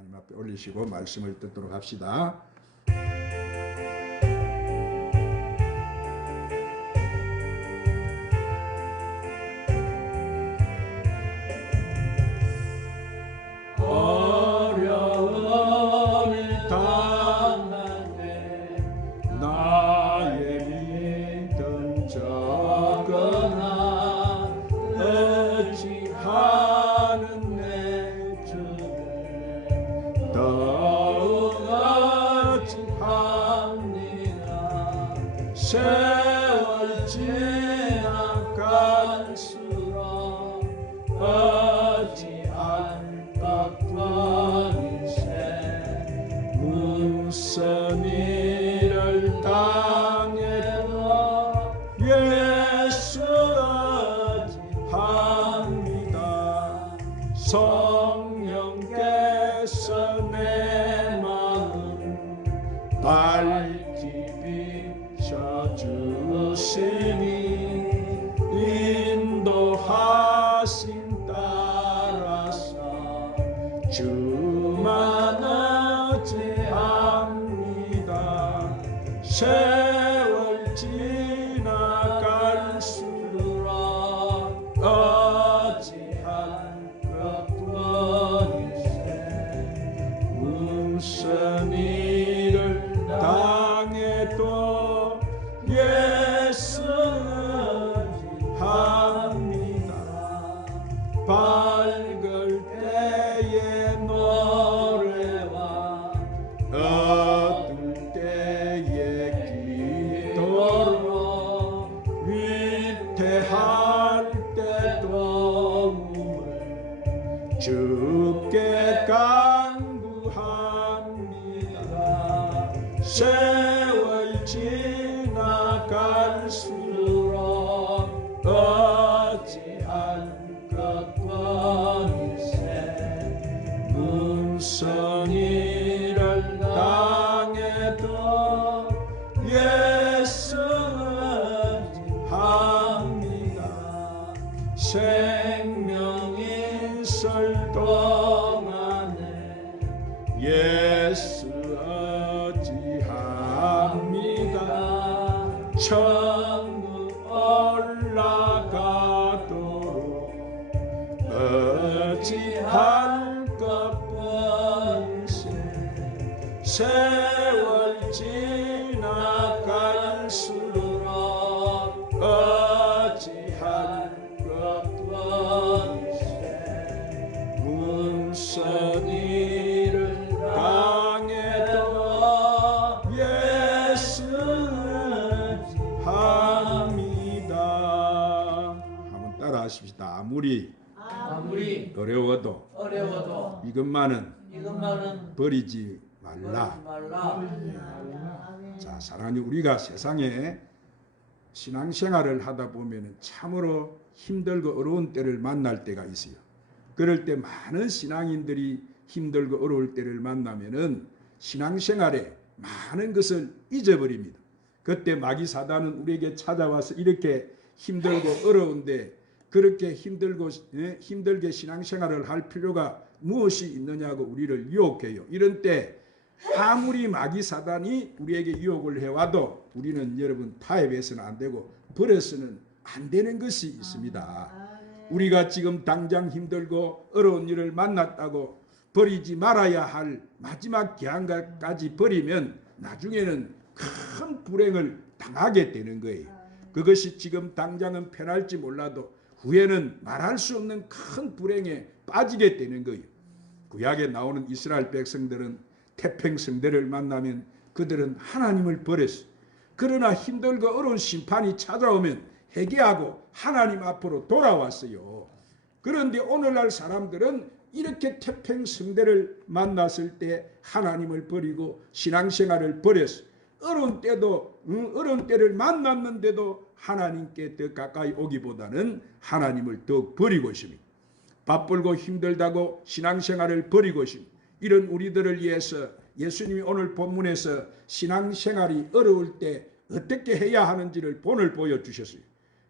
하나님 앞에 올리시고 말씀을 듣도록 합시다. 세월 지나갈수록 어찌할까 권세 무슨 일을 당해도 예수 어찌합니다. 성령께서 내 마음 밝히 주시니 인도하심 따라서 주만 어찌합니다. 세월 지나갈수록 어찌할 것 뿐이세 무슨 일을 당해도 예수 합니다. 밝을 때의 노래와 어두울 때의 기도로 위태할 때 도움을 주께 간구합니다. 세월 지나갈수록 어찌할 것 뿐이세 무슨 일을 당해도 예수 어찌합니다. 생명 있을 동안에 예수 어찌합니다. 천국 올라가도록 어찌할 것 뿐이세 세월 지나갈수록 어찌할 것 뿐이세 무슨 일을 당해도 예수 합니다. 한번 따라 하십시다. 아무리 어려워도 이것만은 버리지 말라. 자, 사랑하는 우리가 세상에 신앙생활을 하다 보면 참으로 힘들고 어려운 때를 만날 때가 있어요. 그럴 때 많은 신앙인들이 힘들고 어려울 때를 만나면은 신앙생활에 많은 것을 잊어버립니다. 그때 마귀 사단은 우리에게 찾아와서 이렇게 힘들고 어려운데 그렇게 힘들게 신앙생활을 할 필요가 무엇이 있느냐고 우리를 유혹해요. 이런 때 아무리 마귀 사단이 우리에게 유혹을 해와도 우리는 여러분 타협해서는 안 되고 버려서는 안 되는 것이 있습니다. 우리가 지금 당장 힘들고 어려운 일을 만났다고 버리지 말아야 할 마지막 기한까지 버리면 나중에는 큰 불행을 당하게 되는 거예요. 그것이 지금 당장은 편할지 몰라도 후에는 말할 수 없는 큰 불행에 빠지게 되는 거예요. 구약에 나오는 이스라엘 백성들은 태평성대를 만나면 그들은 하나님을 버렸어요. 그러나 힘들고 어려운 심판이 찾아오면 회개하고 하나님 앞으로 돌아왔어요. 그런데 오늘날 사람들은 이렇게 태평성대를 만났을 때 하나님을 버리고 신앙생활을 버렸어요. 어려운 때를 만났는데도 하나님께 더 가까이 오기보다는 하나님을 더 버리고 있습니다. 바쁘고 힘들다고 신앙생활을 버리고 있습니다. 이런 우리들을 위해서 예수님이 오늘 본문에서 신앙생활이 어려울 때 어떻게 해야 하는지를 본을 보여주셨어요.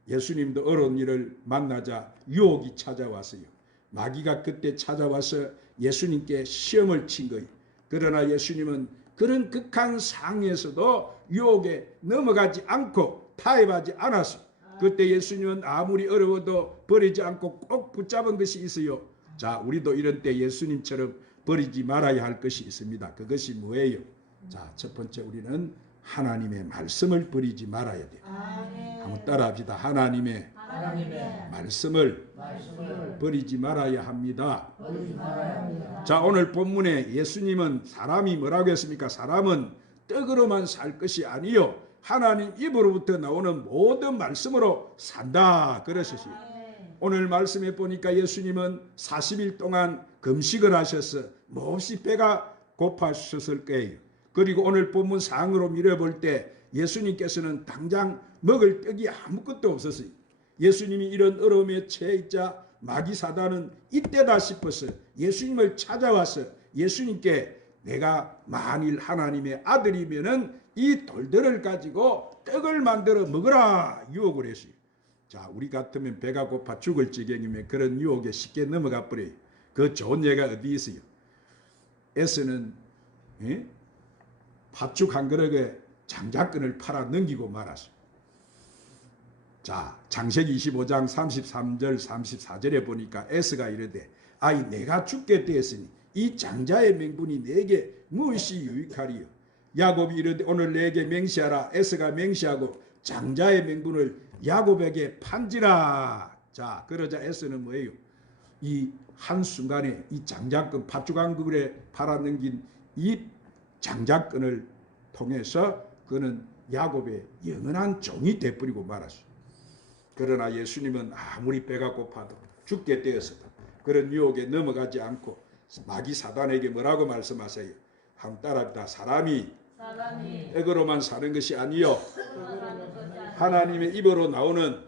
예수님도 어려운 일을 만나자 유혹이 찾아왔어요. 마귀가 그때 찾아와서 예수님께 시험을 친 거예요. 그러나 예수님은 그런 극한 상황에서도 유혹에 넘어가지 않고 타협하지 않았어요. 그때 예수님은 아무리 어려워도 버리지 않고 꼭 붙잡은 것이 있어요. 자, 우리도 이런 때 예수님처럼 버리지 말아야 할 것이 있습니다. 그것이 뭐예요? 자, 첫 번째 우리는 하나님의 말씀을 버리지 말아야 돼요. 한번 따라합시다. 하나님의 말씀을 버리지 말아야 합니다. 자, 오늘 본문에 예수님은 사람이 뭐라고 했습니까? 사람은 떡으로만 살 것이 아니요 하나님 입으로부터 나오는 모든 말씀으로 산다 그러셨어요. 오늘 말씀에 보니까 예수님은 40일 동안 금식을 하셔서 몹시 배가 고파셨을 거예요. 그리고 오늘 본문 상으로 밀어볼 때 예수님께서는 당장 먹을 떡이 아무것도 없었어요. 예수님이 이런 어려움에 처해 있자 마귀 사단은 이때다 싶어서 예수님을 찾아와서 예수님께 내가 만일 하나님의 아들이면은 이 돌들을 가지고 떡을 만들어 먹으라 유혹을 했어요. 자, 우리 같으면 배가 고파 죽을 지경이면 그런 유혹에 쉽게 넘어가 버려요. 그 좋은 예가 어디 있어요? 에서는 팥죽 한 그릇에 장작근을 팔아 넘기고 말았어요. 자, 창세기 25장 33절 34절에 보니까 에스가 이르되 아이 내가 죽게 되었으니 이 장자의 명분이 내게 무엇이 유익하리요? 야곱이 이르되 오늘 내게 맹세하라. 에스가 맹세하고 장자의 명분을 야곱에게 판지라. 자, 그러자 에스는 뭐예요? 이 한순간에 이 장작근 팥죽 한 그릇에 팔아 넘긴 이 장작근을 통해서 그는 야곱의 영원한 종이 되어버리고 말았어요. 그러나 예수님은 아무리 배가 고파도 죽게 되었어도 그런 유혹에 넘어가지 않고 마귀 사단에게 뭐라고 말씀하세요? 한번 따라합니다. 사람이 떡으로만 사는 것이 아니요 하나님의 입으로 나오는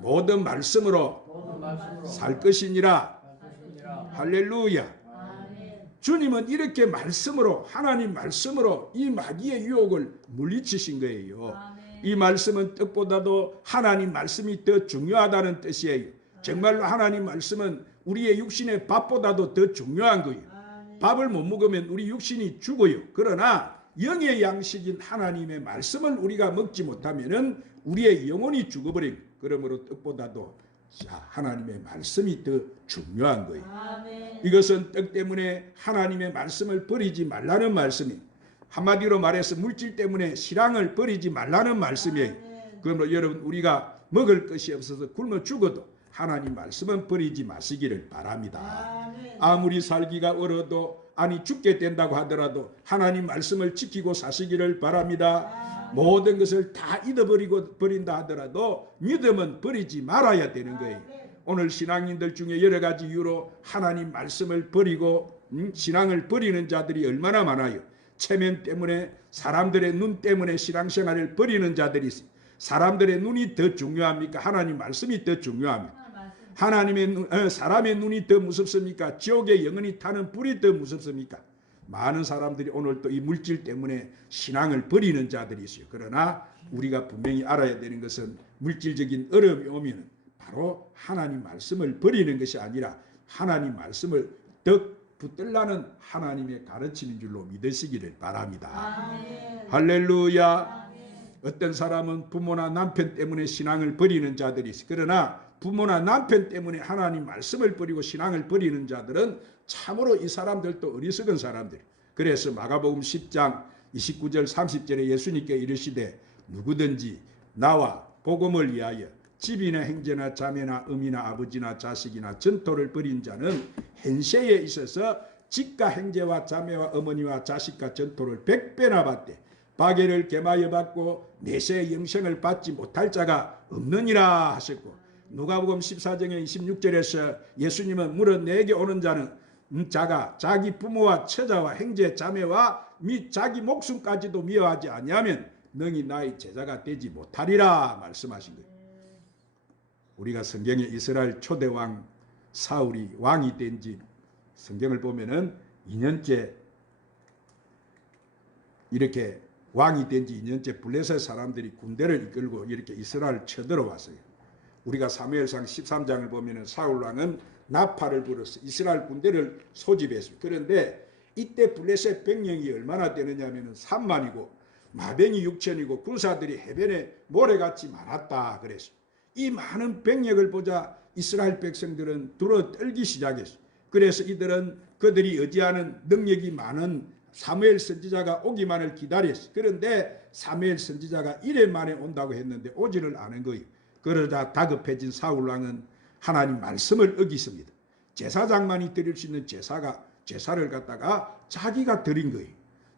모든 말씀으로 살 것이니라. 할렐루야. 주님은 이렇게 말씀으로 하나님 말씀으로 이 마귀의 유혹을 물리치신 거예요. 이 말씀은 떡보다도 하나님 말씀이 더 중요하다는 뜻이에요. 정말로 하나님 말씀은 우리의 육신의 밥보다도 더 중요한 거예요. 밥을 못 먹으면 우리 육신이 죽어요. 그러나 영의 양식인 하나님의 말씀을 우리가 먹지 못하면 우리의 영혼이 죽어버려요. 그러므로 떡보다도 하나님의 말씀이 더 중요한 거예요. 이것은 떡 때문에 하나님의 말씀을 버리지 말라는 말씀이에요. 한마디로 말해서 물질 때문에 신앙을 버리지 말라는 말씀이에요. 그러므로 여러분 우리가 먹을 것이 없어서 굶어 죽어도 하나님 말씀은 버리지 마시기를 바랍니다. 아무리 살기가 어려도 아니 죽게 된다고 하더라도 하나님 말씀을 지키고 사시기를 바랍니다. 모든 것을 다 잊어버리고 버린다 하더라도 믿음은 버리지 말아야 되는 거예요. 오늘 신앙인들 중에 여러 가지 이유로 하나님 말씀을 버리고 신앙을 버리는 자들이 얼마나 많아요. 체면 때문에 사람들의 눈 때문에 신앙생활을 버리는 자들이 있어요. 사람들의 눈이 더 중요합니까? 하나님 말씀이 더 중요합니까? 사람의 눈이 더 무섭습니까? 지옥에 영원히 타는 불이 더 무섭습니까? 많은 사람들이 오늘 또 이 물질 때문에 신앙을 버리는 자들이 있어요. 그러나 우리가 분명히 알아야 되는 것은 물질적인 어려움이 오면 바로 하나님 말씀을 버리는 것이 아니라 하나님 말씀을 더 붙들라는 하나님의 가르치는 줄로 믿으시기를 바랍니다. 할렐루야. 어떤 사람은 부모나 남편 때문에 신앙을 버리는 자들이 있어요. 그러나 부모나 남편 때문에 하나님 말씀을 버리고 신앙을 버리는 자들은 참으로 이 사람들도 어리석은 사람들. 그래서 마가복음 10장 29절 30절에 예수님께 이르시되 누구든지 나와 복음을 위하여 집이나 형제나 자매나 어미나 아버지나 자식이나 전토를 벌인 자는 현세에 있어서 집과 형제와 자매와 어머니와 자식과 전토를 100배나 받되 바게를 gem하여 받고 내세의 영생을 받지 못할 자가 없느니라 하셨고, 누가복음 14장 26절에서 예수님은 물어 내게 오는 자는 자가 자기 부모와 처자와 형제 자매와 및 자기 목숨까지도 미워하지 아니하면 능히 나의 제자가 되지 못하리라 말씀하신 거예요. 우리가 성경에 이스라엘 초대왕 사울이 왕이 된 지 성경을 보면은 2년째 이렇게 왕이 된 지 2년째 블레셋 사람들이 군대를 이끌고 이렇게 이스라엘을 쳐들어왔어요. 우리가 사무엘상 13장을 보면은 사울 왕은 나팔을 불어서 이스라엘 군대를 소집했습니다. 그런데 이때 블레셋 병력이 얼마나 되느냐면 3만이고 마병이 6천이고 군사들이 해변에 모래같이 많았다 그랬습니다. 이 많은 병력을 보자 이스라엘 백성들은 두려 떨기 시작했어요. 그래서 이들은 그들이 의지하는 능력이 많은 사무엘 선지자가 오기만을 기다렸어요. 그런데 사무엘 선지자가 이래 만에 온다고 했는데 오지를 않은 거예요. 그러자 다급해진 사울왕은 하나님 말씀을 어기습니다. 제사장만이 드릴 수 있는 제사를 갖다가 자기가 드린 거예요.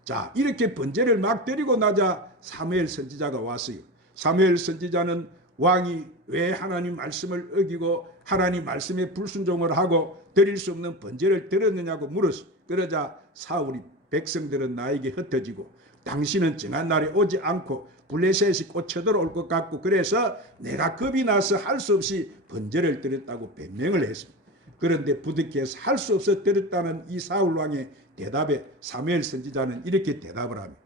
자, 이렇게 번제를 막 드리고 나자 사무엘 선지자가 왔어요. 사무엘 선지자는 왕이 왜 하나님 말씀을 어기고 하나님 말씀에 불순종을 하고 드릴 수 없는 번제를 드렸느냐고 물었어요. 그러자 사울이 백성들은 나에게 흩어지고 당신은 정한 날에 오지 않고 블레셋이 곧 쳐들어올 것 같고 그래서 내가 겁이 나서 할 수 없이 번제를 드렸다고 변명을 했습니다. 그런데 부득이해서 할 수 없어 드렸다는 이 사울왕의 대답에 사무엘 선지자는 이렇게 대답을 합니다.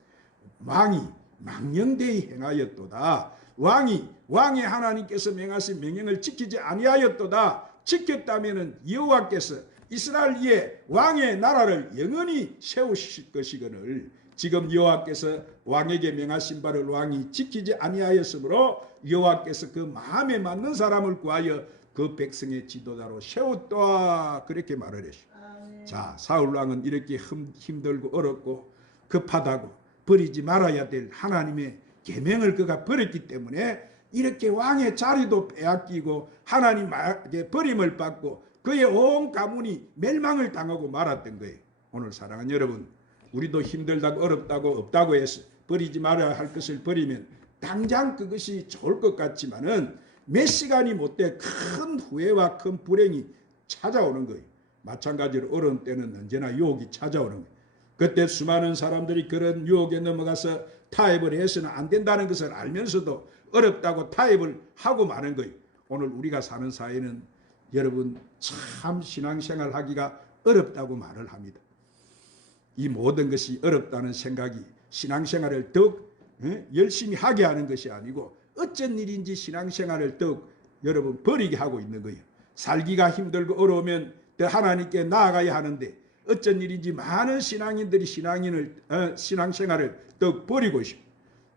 왕이 망령되이 행하였도다. 왕의 하나님께서 명하신 명령을 지키지 아니하였도다. 지켰다면 여호와께서 이스라엘 위에 왕의 나라를 영원히 세우실 것이거늘 지금 여호와께서 왕에게 명하신 바를 왕이 지키지 아니하였으므로 여호와께서 그 마음에 맞는 사람을 구하여 그 백성의 지도자로 세웠다. 그렇게 말을 했어요. 자, 사울왕은 이렇게 힘들고 어렵고 급하다고 버리지 말아야 될 하나님의 계명을 그가 버렸기 때문에 이렇게 왕의 자리도 빼앗기고 하나님에게 버림을 받고 그의 온 가문이 멸망을 당하고 말았던 거예요. 오늘 사랑하는 여러분, 우리도 힘들다고 어렵다고 없다고 해서 버리지 말아야 할 것을 버리면 당장 그것이 좋을 것 같지만은 몇 시간이 못돼 큰 후회와 큰 불행이 찾아오는 거예요. 마찬가지로 어려운 때는 언제나 유혹이 찾아오는 거예요. 그때 수많은 사람들이 그런 유혹에 넘어가서 타협을 해서는 안 된다는 것을 알면서도 어렵다고 타협을 하고 마는 거예요. 오늘 우리가 사는 사회는 여러분 참 신앙생활 하기가 어렵다고 말을 합니다. 이 모든 것이 어렵다는 생각이 신앙생활을 더욱 열심히 하게 하는 것이 아니고 어쩐 일인지 신앙생활을 더욱 여러분 버리게 하고 있는 거예요. 살기가 힘들고 어려우면 더 하나님께 나아가야 하는데 어쩐 일인지 많은 신앙인들이 신앙생활을 더욱 버리고 있습니다.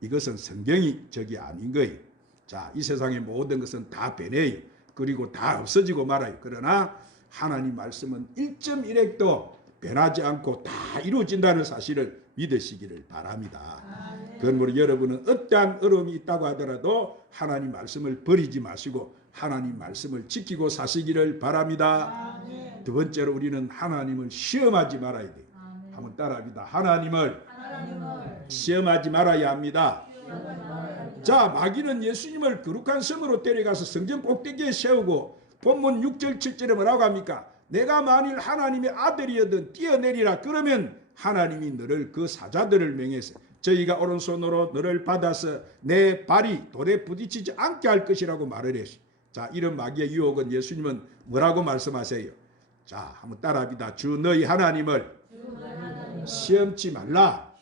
이것은 성경이 적이 아닌 거예요. 자, 이 세상의 모든 것은 다 변해요. 그리고 다 없어지고 말아요. 그러나 하나님 말씀은 1.1핵도 변하지 않고 다 이루어진다는 사실을 믿으시기를 바랍니다. 그러므로 여러분은 어떠한 어려움이 있다고 하더라도 하나님 말씀을 버리지 마시고 하나님 말씀을 지키고 사시기를 바랍니다. 두 번째로 우리는 하나님을 시험하지 말아야 돼요. 한번 따라합니다. 하나님을 시험하지 말아야 합니다. 자, 마귀는 예수님을 거룩한 성으로 데려가서 성전 꼭대기에 세우고 본문 6절 7절에 뭐라고 합니까? 내가 만일 하나님의 아들이어든 뛰어내리라. 그러면 하나님이 너를 그 사자들을 명해서 저희가 오른손으로 너를 받아서 내 발이 돌에 부딪히지 않게 할 것이라고 말을 했어요. 자, 이런 마귀의 유혹은 예수님은 뭐라고 말씀하세요? 자, 한번 따라합니다. 주 너희 하나님을 시험치 말라.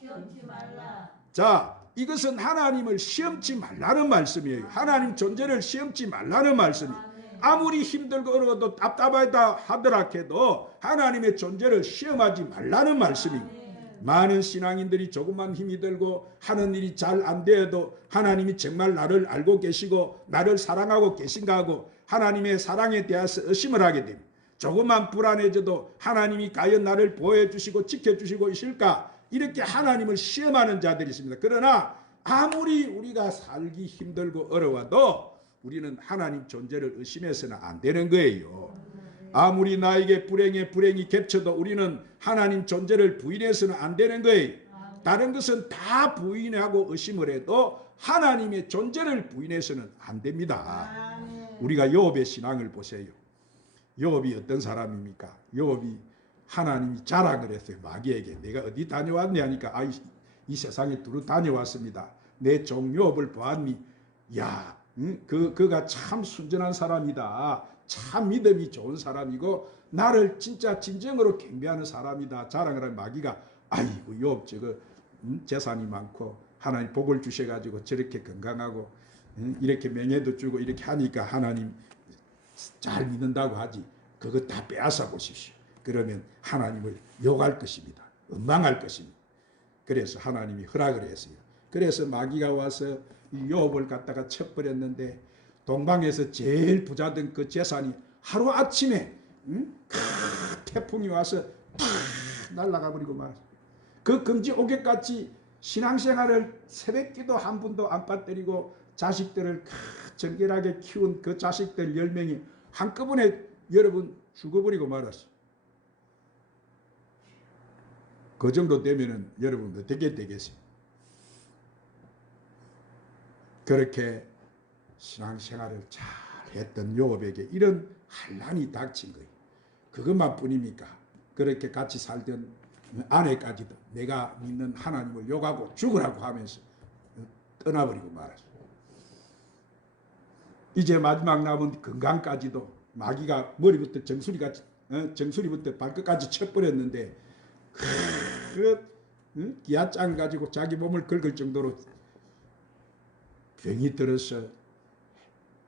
자, 이것은 하나님을 시험치 말라는 말씀이에요. 하나님 존재를 시험치 말라는 말씀이에요. 아무리 힘들고 어려워도 답답하다 하더라 해도 하나님의 존재를 시험하지 말라는 말씀입니다. 많은 신앙인들이 조금만 힘이 들고 하는 일이 잘 안 되어도 하나님이 정말 나를 알고 계시고 나를 사랑하고 계신가 하고 하나님의 사랑에 대해서 의심을 하게 됩니다. 조금만 불안해져도 하나님이 과연 나를 보호해주시고 지켜주시고 있을까? 이렇게 하나님을 시험하는 자들이 있습니다. 그러나 아무리 우리가 살기 힘들고 어려워도 우리는 하나님 존재를 의심해서는 안 되는 거예요. 아무리 나에게 불행이 겹쳐도 우리는 하나님 존재를 부인해서는 안 되는 거예요. 다른 것은 다 부인하고 의심을 해도 하나님의 존재를 부인해서는 안 됩니다. 우리가 욥의 신앙을 보세요. 욥이 어떤 사람입니까? 욥이 하나님이 자랑을 했어요. 마귀에게 내가 어디 다녀왔냐 하니까 이 세상에 두루 다녀왔습니다. 내 종 욥을 보았니? 야, 그가 참 순전한 사람이다. 참 믿음이 좋은 사람이고 나를 진짜 진정으로 경배하는 사람이다. 자랑을 한 마귀가 아이고 욥 저거 재산이 많고 하나님 복을 주셔가지고 저렇게 건강하고 이렇게 명예도 주고 이렇게 하니까 하나님 잘 믿는다고 하지. 그거 다 빼앗아 보십시오. 그러면 하나님을 욕할 것입니다. 원망할 것입니다. 그래서 하나님이 허락을 했어요. 그래서 마귀가 와서 욥을 갖다가 쳐버렸는데 동방에서 제일 부자된 그 재산이 하루아침에 태풍이 와서 탁 날아가 버리고 말았어요. 그 금지 오개같이 신앙생활을 새벽기도 한 분도 안 빠뜨리고 자식들을 정결하게 키운 그 자식들 10명이 한꺼번에 여러분 죽어버리고 말았어요. 그 정도 되면은 여러분 어떻게 되겠어요? 그렇게 신앙생활을 잘 했던 욥에게 이런 환난이 닥친 거예요. 그것만 뿐입니까? 그렇게 같이 살던 아내까지도 내가 믿는 하나님을 욕하고 죽으라고 하면서 떠나버리고 말았어요. 이제 마지막 남은 건강까지도 마귀가 머리부터 정수리부터 발끝까지 쳐버렸는데 기아짱 가지고 자기 몸을 긁을 정도로 병이 들어서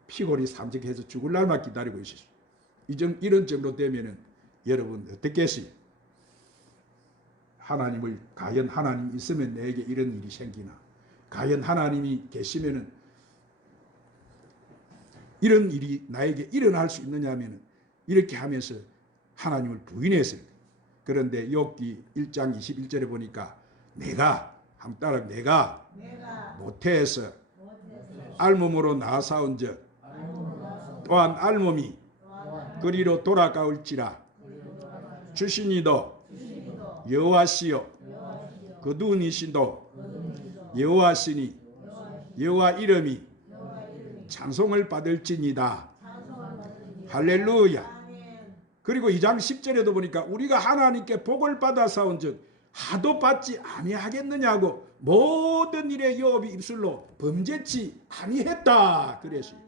피골이 삼적해서 죽을 날만 기다리고 있었어요. 이런 정도 되면은 여러분 어떻게 했어요? 과연 하나님 있으면 내게 이런 일이 생기나? 과연 하나님이 계시면은 이런 일이 나에게 일어날 수 있느냐 하면은 이렇게 하면서 하나님을 부인했어요. 그런데 욥기 1장 21절에 보니까 내가 모태에서 알몸으로 나사온 적 또한 알몸이 그리로 돌아가올지라 주신이도 여호와시요 거두니신도 여호와시니 여호와 이름이 찬송을 받을지니다. 할렐루야. 그리고 2장 10절에도 보니까 우리가 하나님께 복을 받아 싸운 즉 하도 받지 아니하겠느냐고 모든 일에 욥이 입술로 범죄치 아니했다 그랬어요.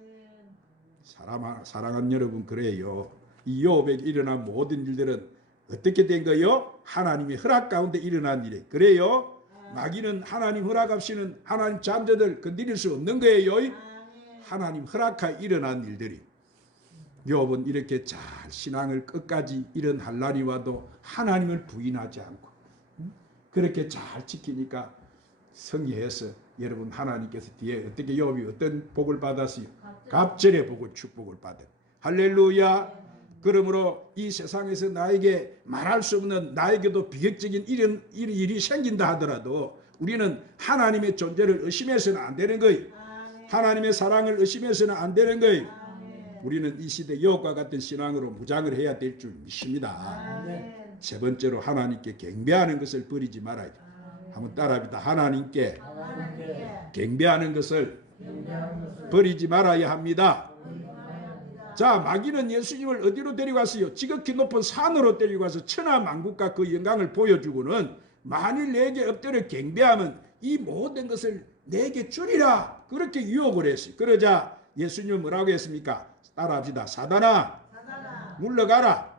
사랑하는 여러분, 그래요. 이 욥에게 일어난 모든 일들은 어떻게 된 거요? 하나님의 허락 가운데 일어난 일이에요. 그래요. 마귀는 하나님 허락 없이는 하나님 자녀들 건드릴 수 없는 거예요. 하나님 허락하에 일어난 일들이. 욥은 이렇게 잘 신앙을 끝까지 이런 환난이 와도 하나님을 부인하지 않고 그렇게 잘 지키니까 성리해서 여러분 하나님께서 뒤에 어떻게 욥이 어떤 복을 받았어요? 갑절의 복을 축복을 받은. 할렐루야. 그러므로 이 세상에서 나에게 말할 수 없는 나에게도 비극적인 이런 일이 생긴다 하더라도 우리는 하나님의 존재를 의심해서는 안 되는 거예요. 하나님의 사랑을 의심해서는 안 되는 거예요. 우리는 이 시대 욥과 같은 신앙으로 무장을 해야 될 줄 믿습니다. 세 번째로 하나님께 경배하는 것을 버리지 말아야 돼. 한번 따라합니다. 하나님께 경배하는 것을 버리지 말아야 합니다. 자, 마귀는 예수님을 어디로 데려갔어요? 지극히 높은 산으로 데려가서 천하만국과 그 영광을 보여주고는 만일 내게 엎드려 경배하면 이 모든 것을 내게 주리라 그렇게 유혹을 했어요. 그러자 예수님은 뭐라고 했습니까? 따라합시다. 사단아 물러가라.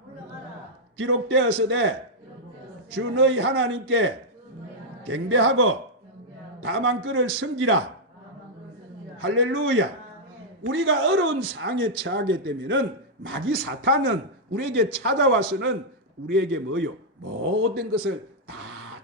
기록되었으되 주 너희 하나님께 경배하고 다만 그를 섬기라. 할렐루야. 우리가 어려운 상황에 처하게 되면은 마귀 사탄은 우리에게 찾아와서는 우리에게 뭐요? 모든 것을 다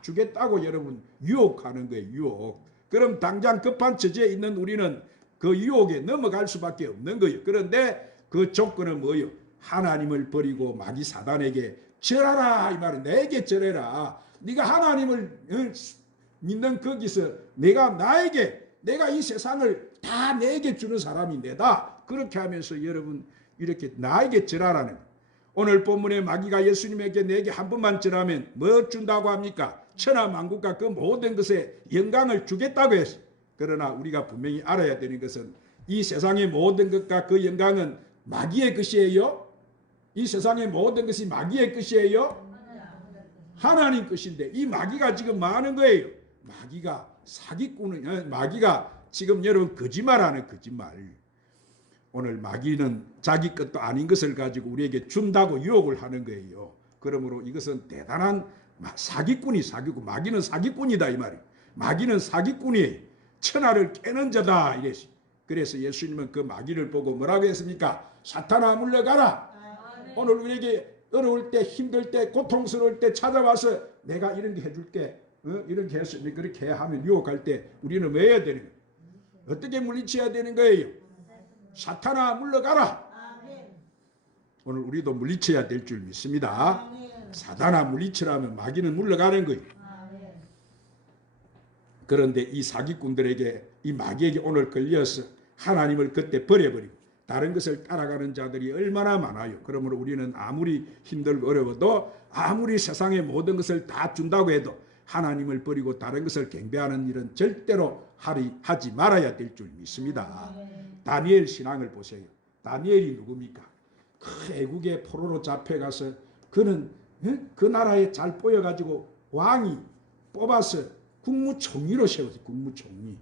주겠다고 여러분 유혹하는 거예요. 유혹. 그럼 당장 급한 처지에 있는 우리는 그 유혹에 넘어갈 수밖에 없는 거예요. 그런데 그 조건은 뭐예요? 하나님을 버리고 마귀 사단에게 절하라 이 말은 내게 절해라. 네가 하나님을 믿는 거기서 내가 이 세상을 다 내게 주는 사람이 내다. 그렇게 하면서 여러분 이렇게 나에게 절하라는 거예요. 오늘 본문에 마귀가 예수님에게 내게 한 번만 절하면 뭐 준다고 합니까? 천하만국과 그 모든 것에 영광을 주겠다고 했어요. 그러나 우리가 분명히 알아야 되는 것은 이 세상의 모든 것과 그 영광은 마귀의 것이에요? 이 세상의 모든 것이 마귀의 것이에요? 하나님 것인데 이 마귀가 지금 뭐 하는 거예요? 마귀가 사기꾼은 마귀가 지금 여러분 거짓말하는 거짓말. 오늘 마귀는 자기 것도 아닌 것을 가지고 우리에게 준다고 유혹을 하는 거예요. 그러므로 이것은 대단한 사기꾼이 사기꾼. 마귀는 사기꾼이다 이 말이에요. 마귀는 사기꾼이에요. 천하를 깨는 자다 이랬어요. 그래서 예수님은 그 마귀를 보고 뭐라고 했습니까? 사탄아 물러가라. 오늘 우리에게 어려울 때, 힘들 때, 고통스러울 때 찾아와서 내가 이런 게 해줄게, 이렇게 해서 그렇게 하면 유혹할 때 우리는 왜 해야 되는 거예요? 어떻게 물리쳐야 되는 거예요? 사탄아 물러가라. 오늘 우리도 물리쳐야 될 줄 믿습니다. 사탄아 물리치라면 마귀는 물러가는 거예요. 그런데 이 사기꾼들에게, 이 마귀에게 오늘 걸려서 하나님을 그때 버려버리고 다른 것을 따라가는 자들이 얼마나 많아요. 그러므로 우리는 아무리 힘들고 어려워도, 아무리 세상의 모든 것을 다 준다고 해도 하나님을 버리고 다른 것을 경배하는 일은 절대로 하지 말아야 될 줄 믿습니다. 다니엘 신앙을 보세요. 다니엘이 누굽니까? 그 애국의 포로로 잡혀가서 그는 그 나라에 잘 보여가지고 왕이 뽑아서 국무총리로 세웠어요. 국무총리.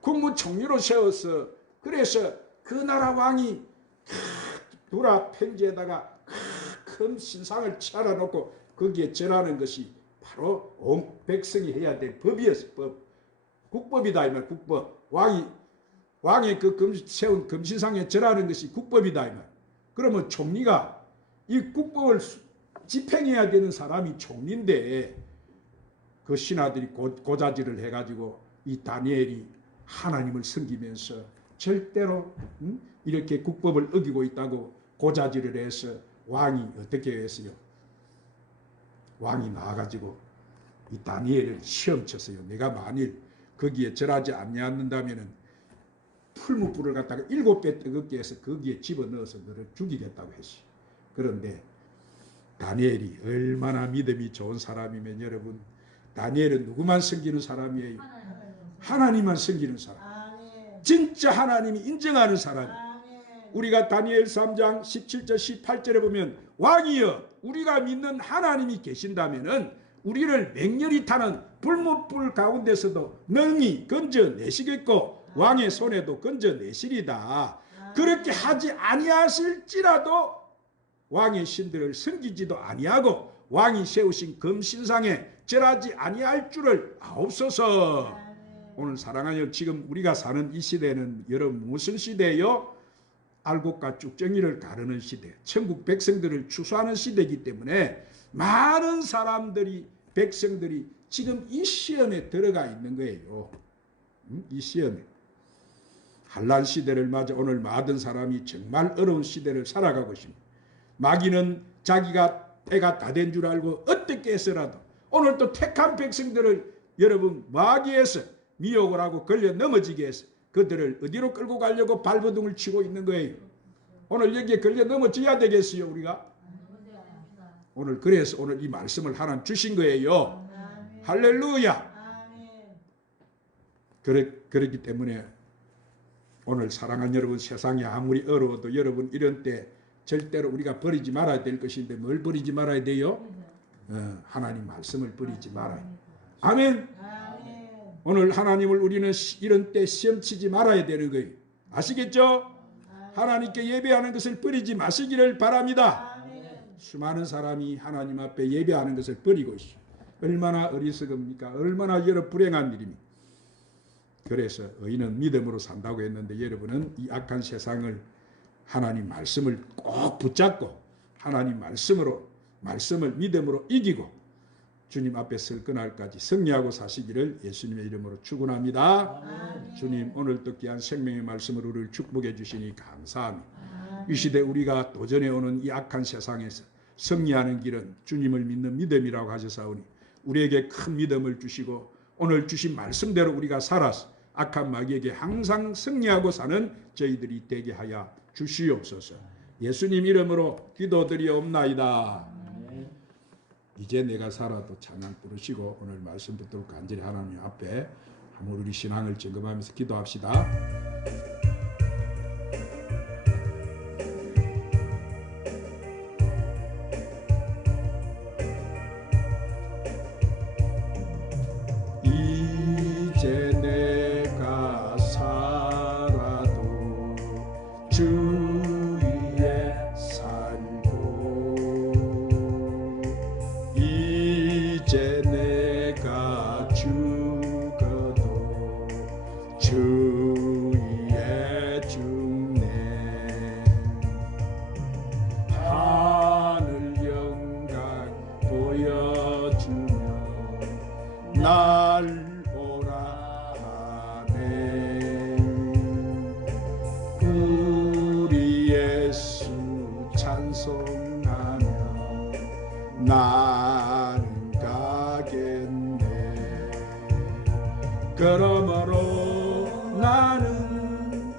국무총리로 세워서, 그래서 그 나라 왕이 누라 편지에다가 큰 신상을 차려놓고 거기에 절하는 것이 바로 온 백성이 해야 될 법이었어요. 법. 국법이다 이 말. 국법. 왕의 그 세운 금신상에 절하는 것이 국법이다 이 말. 그러면 총리가 이 국법을 집행해야 되는 사람이 총리인데, 그 신하들이 고자질을 해가지고 이 다니엘이 하나님을 섬기면서 절대로 이렇게 국법을 어기고 있다고 고자질을 해서 왕이 어떻게 했어요? 왕이 나와가지고 이 다니엘을 시험쳤어요. 내가 만일 거기에 절하지 않는다면은 풀무불을 갖다가 7배 뜨겁게 해서 거기에 집어넣어서 너를 죽이겠다고 했어요. 그런데 다니엘이 얼마나 믿음이 좋은 사람이면, 여러분, 다니엘은 누구만 섬기는 사람이에요? 하나님만 섬기는 사람. 진짜 하나님이 인정하는 사람. 우리가 다니엘 3장 17절 18절에 보면, 왕이여 우리가 믿는 하나님이 계신다면은 우리를 맹렬히 타는 불못불 가운데서도 능히 건져내시겠고 왕의 손에도 건져내시리다. 그렇게 하지 아니하실지라도 왕의 신들을 섬기지도 아니하고 왕이 세우신 금신상에 절하지 아니할 줄을 아옵소서. 오늘 사랑하여, 지금 우리가 사는 이 시대는 여러분 무슨 시대예요? 알곡과 쭉정이를 가르는 시대, 천국 백성들을 추수하는 시대이기 때문에 많은 사람들이, 백성들이 지금 이 시험에 들어가 있는 거예요. 이 시험에. 환난 시대를 맞아 오늘 많은 사람이 정말 어려운 시대를 살아가고 있습니다. 마귀는 자기가 때가 다 된 줄 알고 어떻게 해서라도 오늘 또 택한 백성들을 여러분 마귀에서 미혹을 하고 걸려 넘어지게 해서 그들을 어디로 끌고 가려고 발버둥을 치고 있는 거예요. 오늘 여기에 걸려 넘어져야 되겠어요, 우리가? 오늘 그래서 오늘 이 말씀을 하나님 주신 거예요. 할렐루야. 그렇기 때문에 오늘 사랑하는 여러분, 세상이 아무리 어려워도 여러분 이런 때 절대로 우리가 버리지 말아야 될 것인데 뭘 버리지 말아야 돼요? 하나님 말씀을 버리지 말아야 돼요. 아멘. 오늘 하나님을 우리는 이런 때 시험치지 말아야 되는 거예요. 아시겠죠? 하나님께 예배하는 것을 버리지 마시기를 바랍니다. 수많은 사람이 하나님 앞에 예배하는 것을 버리고 있어요. 얼마나 어리석습니까? 얼마나 여러 불행한 일입니까? 그래서 의인은 믿음으로 산다고 했는데, 여러분은 이 악한 세상을 하나님 말씀을 꼭 붙잡고 하나님 말씀을 믿음으로 이기고 주님 앞에 설 그날까지 승리하고 사시기를 예수님의 이름으로 축원합니다. 주님, 오늘도 귀한 생명의 말씀으로 우리를 축복해 주시니 감사합니다. 이 시대 우리가 도전해 오는 이 악한 세상에서 승리하는 길은 주님을 믿는 믿음이라고 하셨사오니 우리에게 큰 믿음을 주시고 오늘 주신 말씀대로 우리가 살아서 악한 마귀에게 항상 승리하고 사는 저희들이 되게 하여 주시옵소서. 예수님 이름으로 기도드리옵나이다. 이제 내가 살아도 찬양 부르시고 오늘 말씀 붙들고 간절히 하나님 앞에 한번 우리 신앙을 점검하면서 기도합시다. 이제 내가 살아도 주 위에 살고 이제 내가 죽어도 주 위에 오라 하네. 우리 예수 찬송하며 나는 가겠네. 그러므로 나는